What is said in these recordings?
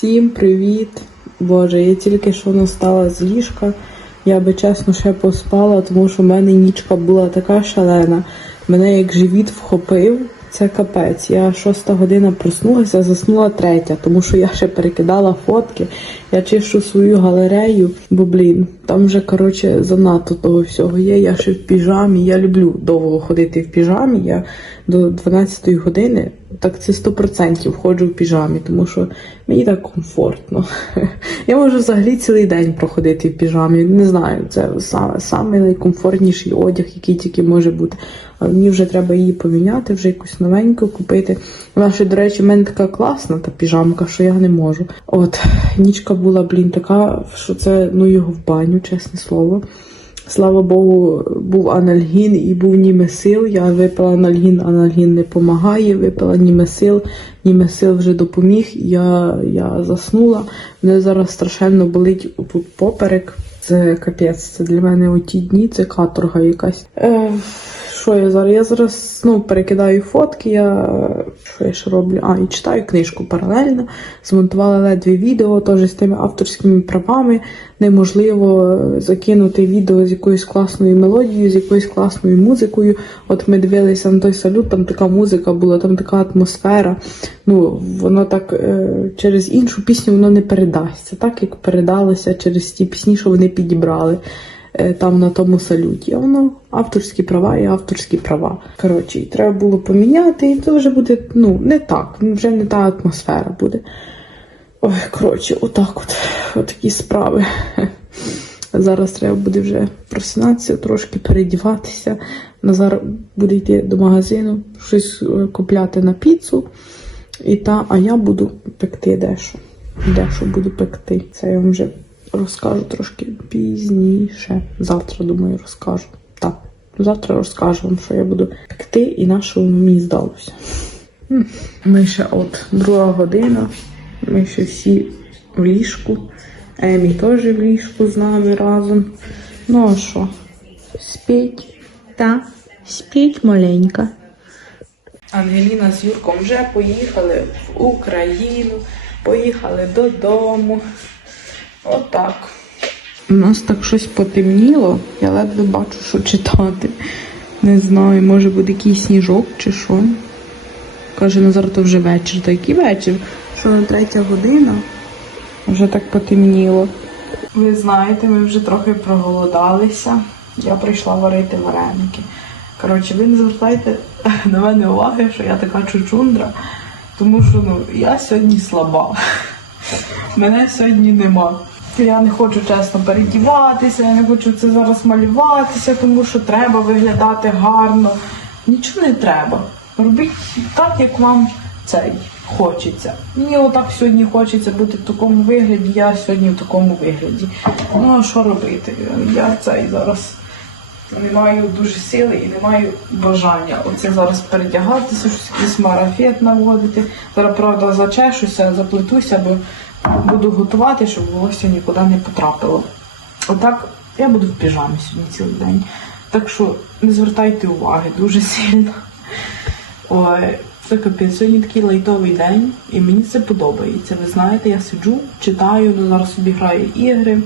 Всім привіт! Боже, я тільки що настала з ліжка. Я би чесно ще поспала, тому що в мене нічка була така шалена. Мене як живіт вхопив. Це капець. Я шоста година проснулася, заснула третя, тому що я ще перекидала фотки. Я чищу свою галерею, бо блін, там вже коротше занадто того всього є. Я ще в піжамі. Я люблю довго ходити в піжамі. Я до 12-ї години, так це 100% ходжу в піжамі, тому що мені так комфортно. Я можу взагалі цілий день проходити в піжамі. Не знаю, це саме, саме найкомфортніший одяг, який тільки може бути. Але мені вже треба її поміняти, вже якусь новеньку купити. Вона ще, до речі, в мене така класна та піжамка, що я не можу. От, нічка була, блін, така, що це ну його в баню, чесне слово. Слава Богу, був анальгін і був німесил. Я випила анальгін, анальгін не допомагає. Випила німесил, німесил вже допоміг. Я, я заснула. Мене зараз страшенно болить тут поперек. Це капець. Це для мене оті дні, це каторга якась. Е, що я зараз? Я зараз ну, перекидаю фотки. Я що я ще роблю? А, і читаю книжку паралельно. Змонтувала ледве відео, теж з тими авторськими правами. Неможливо закинути відео з якоюсь класною мелодією, з якоюсь класною музикою. От ми дивилися на той салют, там така музика була, там така атмосфера. Ну, воно так е, через іншу пісню воно не передасться, так як передалося через ті пісні, що вони підібрали е, там на тому салюті. Воно авторські права і авторські права. Коротше, і треба було поміняти, і це вже буде ну, не так, вже не та атмосфера буде. Ой, коротше, отак от, от такі справи. Зараз треба буде вже просинатися, трошки передіватися. Назар буде йти до магазину, щось е, купляти на піцу. І та, а я буду пекти дещо. Дещо буду пекти. Це я вже розкажу трошки пізніше. Завтра, думаю, розкажу. Так, завтра розкажу вам, що я буду пекти, і на що воно мені здалося. Ми ще от друга година. Ми ще всі в ліжку. Емі теж в ліжку з нами разом. Ну а що? Спіть. Та, спіть маленька. Ангеліна з Юрком вже поїхали в Україну, поїхали додому. Отак. У нас так щось потемніло, я ледве бачу, що читати. Не знаю, може буде якийсь сніжок чи що. Каже, Назар, то вже вечір. Та який вечір? Що на третя година? Вже так потемніло. Ви знаєте, ми вже трохи проголодалися. Я прийшла варити вареники. Коротше, ви не звертайте на мене уваги, що я така чучундра, тому що ну, я сьогодні слаба. Мене сьогодні нема. Я не хочу чесно передіватися, я не хочу це зараз малюватися, тому що треба виглядати гарно. Нічого не треба. Робіть так, як вам цей хочеться. Мені отак сьогодні хочеться бути в такому вигляді, я сьогодні в такому вигляді. Ну а що робити? Я цей зараз не маю дуже сили і не маю бажання. Оце зараз передягатися, щось якийсь марафет наводити. Зараз, правда, зачешуся, заплетуся, бо буду готувати, щоб волосся нікуди не потрапило. Отак я буду в піжамі сьогодні цілий день. Так що не звертайте уваги дуже сильно. Ой, це капець, сьогодні такий лайтовий день, і мені це подобається. Ви знаєте, я сиджу, читаю, ну, зараз собі граю ігри.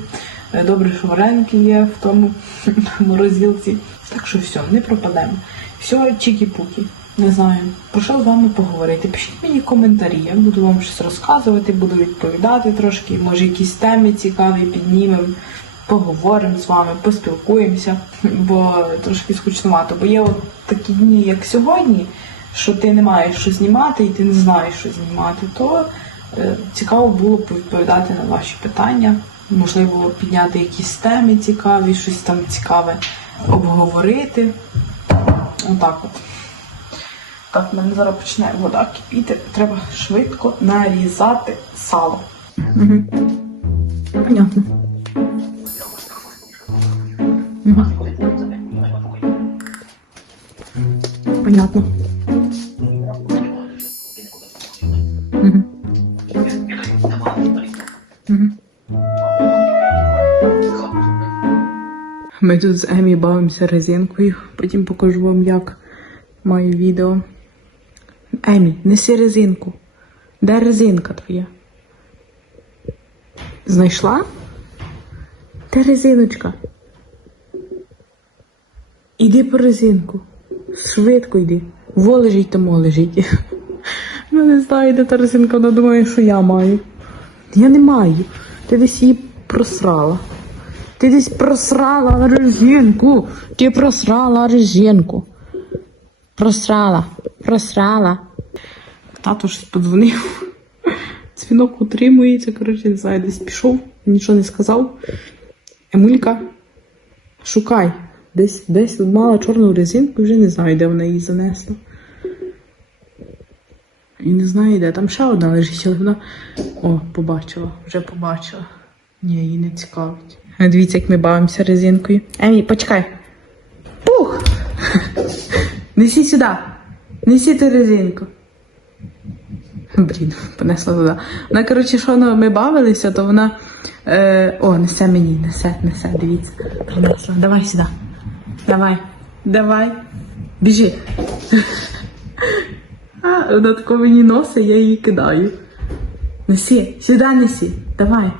Е, Добре, що вареники є в тому морозилці. Так що все, не пропадемо. Все, чікі-пукі. Не знаю, про що з вами поговорити. Пишіть мені коментарі, я буду вам щось розказувати, буду відповідати трошки, може якісь теми цікаві піднімемо, поговоримо з вами, поспілкуємося, бо трошки скучновато. Бо є от такі дні, як сьогодні, що ти не маєш що знімати і ти не знаєш, що знімати, то е, цікаво було б відповідати на ваші питання. Можливо, підняти якісь теми цікаві, щось там цікаве обговорити. Отак от. Так, в мене зараз почне вода кипіти. Треба швидко нарізати сало. Угу. Понятно. Угу. Понятно. Угу. Угу. Ми тут з Емі бавимося резинкою, потім покажу вам, як маю відео. Емі, неси резинку. Де резинка твоя? Знайшла? Де резиночка? Іди по резинку. Швидко йди. Во лежить тому лежить. Ну не знаю, де та резинка, вона думає, що я маю. Я не маю. Ти десь її просрала. Ти десь просрала резинку. Ти просрала резинку. Просрала. Просрала. Тато щось подзвонив. Дзвінок утримується, коротше, не знаю, десь пішов, нічого не сказав. Емулька, шукай. Десь, десь мала чорну резинку, вже не знаю, де вона її занесла. І не знаю, де. Там ще одна лежить, але вона. О, побачила, вже побачила. Ні, її не цікавить. Дивіться, як ми бавимося резинкою. Емі, почекай. Пух! Неси сюди. Неси ту резинку. Блін, понесла туди. Вона, коротше, що ну, ми бавилися, то вона. Е, о, несе мені, несе, несе, дивіться. Принесла. Давай сюди. Давай. Давай. Біжи. А, вона тако мені носить, я її кидаю. Неси, сюди неси. Давай.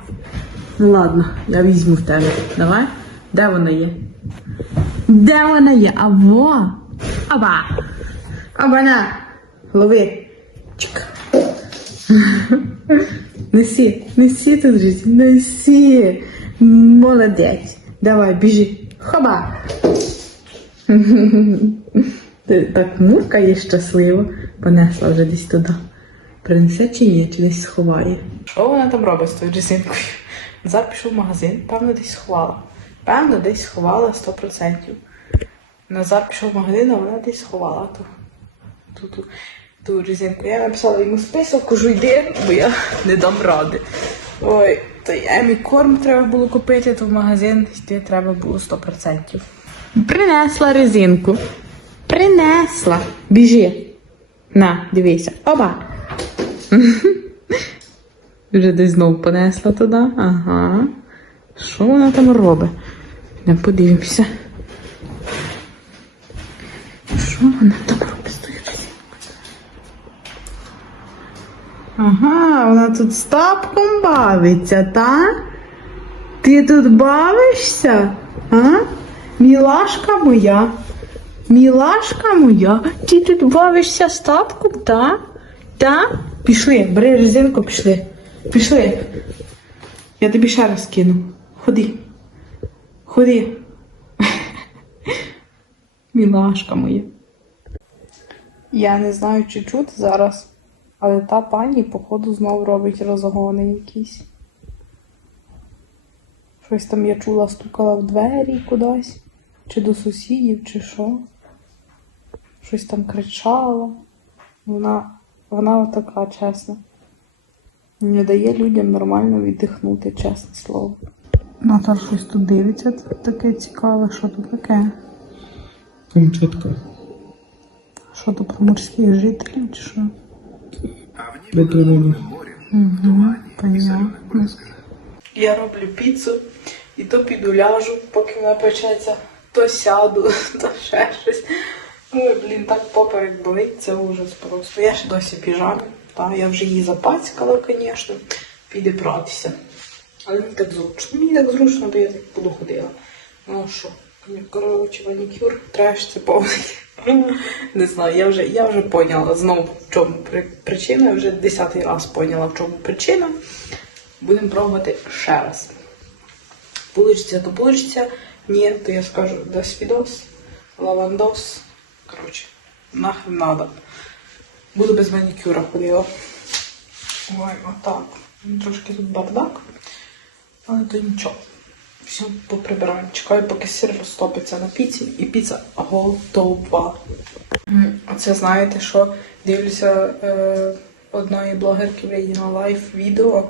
Ну ладно, я візьму в тебе. Давай. Де вона є? Де вона є? А во. Аба. Абана. Лови. Чик. Неси, неси тут жить, неси. Молодець. Давай, біжи. Хоба. Так муркає щасливо. Понесла вже десь туди. Принесе чи ні, чи десь сховає. Що вона там робить з тою резинкою? Назад пішов в магазин, певно, десь сховала. Певно, десь сховала 100%. Назар пішов в магазин, а вона десь сховала ту, ту, ту резинку. Я написала йому список, кажу, йди, бо я не дам ради. Ой, той Емі корм треба було купити, то в магазин йти треба було 100%. Принесла резинку. Принесла. Біжи. На, дивися. Оба. Вже десь знов понесла туди. Ага. Що вона там робить? Не подивимося. Що вона там робить з тою резинкою? Ага, вона тут з тапком бавиться, та? Ти тут бавишся? А? Мілашка моя. Мілашка моя. Ти тут бавишся з тапком, та? Та? Пішли, бери резинку, пішли. Пішли. Я тобі ще раз кину. Ходи. Ходи. Мілашка моя. Я не знаю, чи чути зараз, але та пані, походу, знову робить розгони якісь. Щось там я чула, стукала в двері кудись, чи до сусідів, чи що. Щось там кричала. Вона, вона така, чесно. Не дає людям нормально віддихнути, чесне слово. Наталь щось тут дивиться, таке цікаве, що тут таке? Камчатка. Що то про морських жителів чи що? Угу, понятно. Я роблю піцу і то піду ляжу, поки вона печеться, то сяду, то ще щось. Ой, блін, так поперек болить, це ужас просто. Я ще досі піжамі, та я вже її запацькала, звісно, піде братися. Але мені так зручно. Мені так зручно, бо я так буду ходила. Ну що, коротше, манікюр, треш це повний. Не знаю, я вже, я вже поняла знову, в чому причина. Вже десятий раз поняла, в чому причина. Будемо пробувати ще раз. Получиться, то получиться. Ні, то я скажу до свідос, лавандос. Коротше, нахрен надо. Буду без манікюра ходила. Ой, отак. Трошки тут бардак. Але то нічого. Все, поприбираємо. Чекаю, поки сир розтопиться на піці, і піца готова. М, Оце знаєте, що дивлюся е, одної блогерки на лайв відео,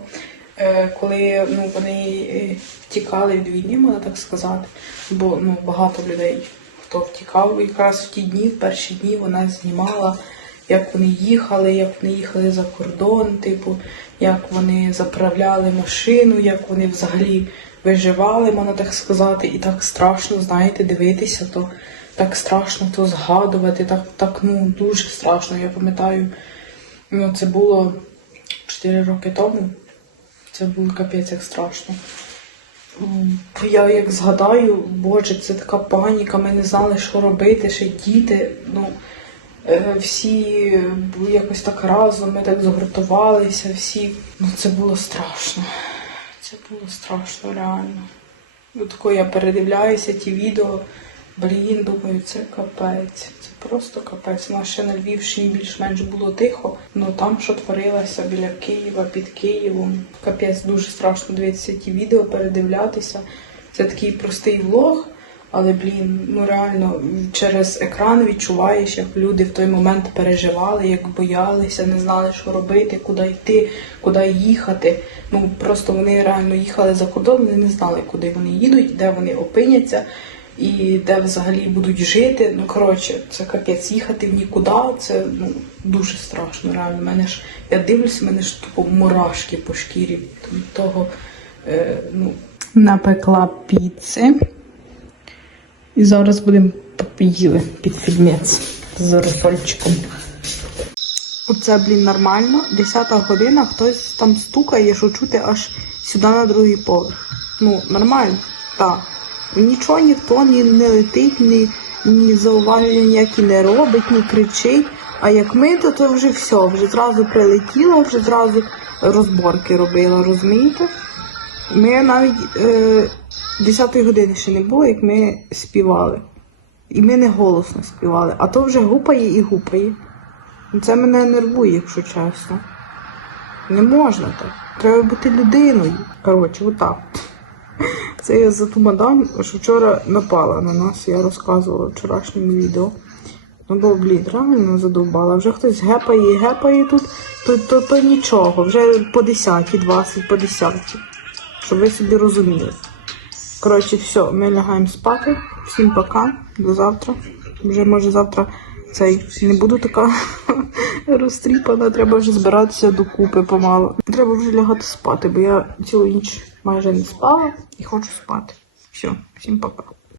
е, коли ну, вони е, втікали від війни, можна так сказати. Бо ну, багато людей, хто втікав, якраз в ті дні, в перші дні вона знімала, як вони їхали, як вони їхали за кордон, типу, як вони заправляли машину, як вони взагалі виживали, можна так сказати, і так страшно, знаєте, дивитися, то так страшно то згадувати, так, так ну дуже страшно. Я пам'ятаю, ну це було 4 роки тому. Це було капець як страшно. Я як згадаю, боже, це така паніка, ми не знали, що робити, ще діти. Ну, всі були якось так разом, ми так згуртувалися, всі. Ну, це було страшно. Це було страшно, реально. Ну, тако я передивляюся ті відео. Блін, думаю, це капець. Це просто капець. У нас ще на Львівщині більш-менш було тихо. Ну там, що творилося біля Києва, під Києвом. Капець дуже страшно дивитися ті відео, передивлятися. Це такий простий влог, але блін, ну реально через екран відчуваєш, як люди в той момент переживали, як боялися, не знали, що робити, куди йти, куди їхати. Ну просто вони реально їхали за кордон, вони не знали, куди вони їдуть, де вони опиняться і де взагалі будуть жити. Ну коротше, це капець їхати в нікуди. Це ну дуже страшно. Реально. Мене ж я дивлюся, мене ж тупо мурашки по шкірі від того. Е, ну. Напекла піци. І зараз будемо їли під фільмець з розсольчиком. Оце, блін, нормально. Десята година, хтось там стукає, що чути аж сюди на другий поверх. Ну, нормально, так. Нічого ніхто ні не летить, ні, ні зауваження ніякі не робить, ні кричить. А як ми, то це вже все, вже зразу прилетіло, вже зразу розборки робила, розумієте? Ми навіть е, 10 години ще не було, як ми співали. І ми не голосно співали, а то вже гупає і гупає. Це мене нервує, якщо чесно. Не можна так. Треба бути людиною. Коротше, отак. Це я за ту мадам, що вчора напала на нас, я розказувала в вчорашньому відео. Ну, бо, блін, реально задовбала. Вже хтось гепає і гепає тут, то, то, то нічого. Вже по 10, 20, по 10. Щоб ви собі розуміли. Коротше, все, ми лягаємо спати. Всім пока, до завтра. Вже може завтра цей не буду така розтріпана, треба вже збиратися докупи помалу. Треба вже лягати спати, бо я цілу ніч майже не спала і хочу спати. Все, всім пока.